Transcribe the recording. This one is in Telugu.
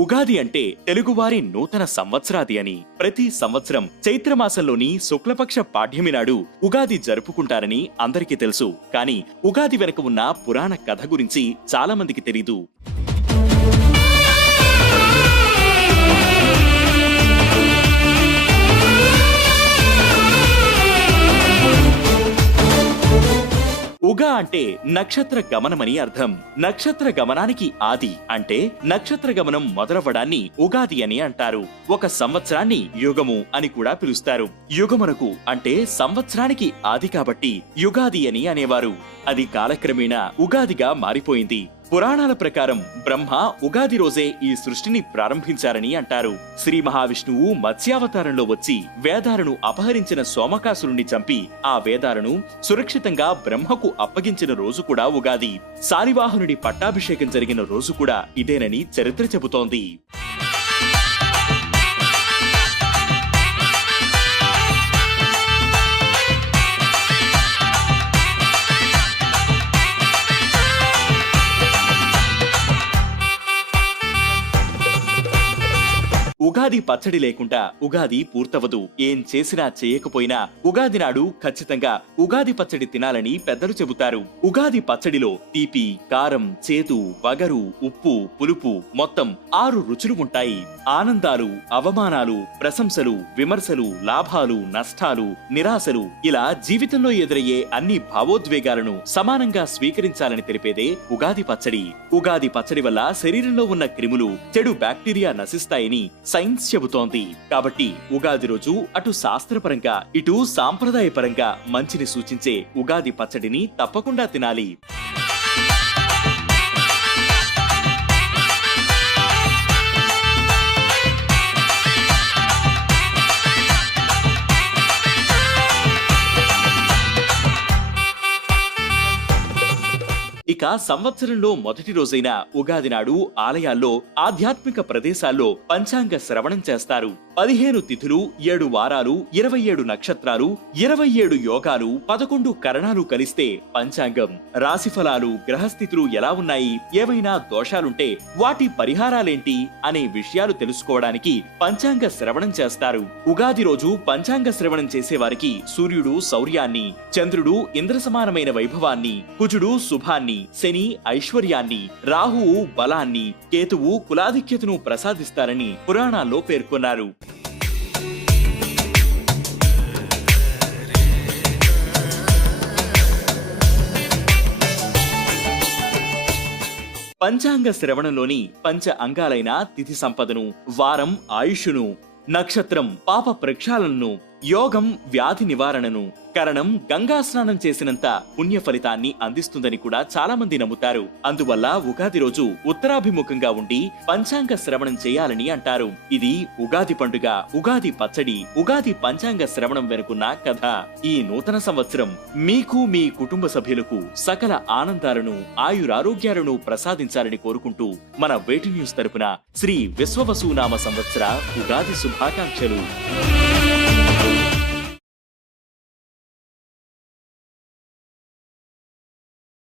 ఉగాది అంటే తెలుగువారి నూతన సంవత్సరాది అని. ప్రతి సంవత్సరం చైత్రమాసంలోని శుక్లపక్ష పాడ్యమి నాడు ఉగాది జరుపుకుంటారని అందరికీ తెలుసు. కానీ ఉగాది వెనుక ఉన్న పురాణ కథ గురించి చాలా మందికి తెలీదు. ఉగా అంటే నక్షత్ర గమనమని అర్థం. నక్షత్ర గమనానికి ఆది అంటే నక్షత్ర గమనం మొదలవ్వడాన్ని ఉగాది అని అంటారు. ఒక సంవత్సరాన్ని యుగము అని కూడా పిలుస్తారు. యుగమునకు అంటే సంవత్సరానికి ఆది కాబట్టి యుగాది అని అనేవారు. అది కాలక్రమేణా ఉగాదిగా మారిపోయింది. పురాణాల ప్రకారం బ్రహ్మ ఉగాది రోజే ఈ సృష్టిని ప్రారంభించారని అంటారు. శ్రీ మహావిష్ణువు మత్స్యావతారంలో వచ్చి వేదాలను అపహరించిన సోమకాసురుణ్ణి చంపి ఆ వేదాలను సురక్షితంగా బ్రహ్మకు అప్పగించిన రోజు కూడా ఉగాది. శాలివాహనుడి పట్టాభిషేకం జరిగిన రోజు కూడా ఇదేనని చరిత్ర చెబుతోంది. ఉగాది పచ్చడి లేకుండా ఉగాది పూర్తవదు. ఏం చేసినా చేయకపోయినా ఉగాది నాడు ఖచ్చితంగా ఉగాది పచ్చడి తినాలని పెద్దలు చెబుతారు. ఉగాది పచ్చడిలో తీపి, కారం, చేదు, వగరు, ఉప్పు, పులుపు మొత్తం 6 రుచులు ఉంటాయి. ఆనందాలు, అవమానాలు, ప్రశంసలు, విమర్శలు, లాభాలు, నష్టాలు, నిరాశలు ఇలా జీవితంలో ఎదురయ్యే అన్ని భావోద్వేగాలను సమానంగా స్వీకరించాలని తెలిపేదే ఉగాది పచ్చడి. ఉగాది పచ్చడి వల్ల శరీరంలో ఉన్న క్రిములు, చెడు బ్యాక్టీరియా నశిస్తాయని సైన్స్ చెబుతోంది. కాబట్టి ఉగాది రోజు అటు శాస్త్రపరంగా ఇటు సాంప్రదాయపరంగా మంచిని సూచించే ఉగాది పచ్చడిని తప్పకుండా తినాలి. ఇక సంవత్సరంలో మొదటి రోజైన ఉగాది నాడు ఆలయాల్లో, ఆధ్యాత్మిక ప్రదేశాల్లో పంచాంగ శ్రవణం చేస్తారు. 15 తిథులు, 7 వారాలు, 27 నక్షత్రాలు, 27 యోగాలు, 11 కరణాలు కలిస్తే పంచాంగం. రాశిఫలాలు, గ్రహస్థితులు ఎలా ఉన్నాయి, ఏవైనా దోషాలుంటే వాటి పరిహారాలేంటి అనే విషయాలు తెలుసుకోవడానికి పంచాంగ శ్రవణం చేస్తారు. ఉగాది రోజు పంచాంగ శ్రవణం చేసేవారికి సూర్యుడు శౌర్యాన్ని, చంద్రుడు ఇంద్రసమానమైన వైభవాన్ని, కుజుడు శుభాన్ని, శని ఐశ్వర్యాన్ని, రాహువు బలాన్ని, కేతువు కులాధిక్యతను ప్రసాదిస్తారని పురాణాల్లో పేర్కొన్నారు. పంచాంగ శ్రవణంలోని పంచ అంగాలైన తిథి సంపదను, వారం ఆయుష్ను, నక్షత్రం పాప ప్రక్షాళనను, యోగం వ్యాధి నివారణను, కరణం గంగా స్నానం చేసినంత పుణ్య ఫలితాన్ని అందిస్తుందని కూడా చాలా మంది నమ్ముతారు. అందువల్ల ఉగాది రోజు ఉత్తరాభిముఖంగా ఉండి పంచాంగ శ్రవణం చేయాలని అంటారు. ఇది ఉగాది పండుగ, ఉగాది పచ్చడి, ఉగాది పంచాంగ శ్రవణం వెనుకున్న కథ. ఈ నూతన సంవత్సరం మీకు, మీ కుటుంబ సభ్యులకు సకల ఆనందాలను, ఆయురారోగ్యాలను ప్రసాదించాలని కోరుకుంటూ మన వేటి న్యూస్ తరపున శ్రీ విశ్వవసునామ సంవత్సర ఉగాది శుభాకాంక్షలు.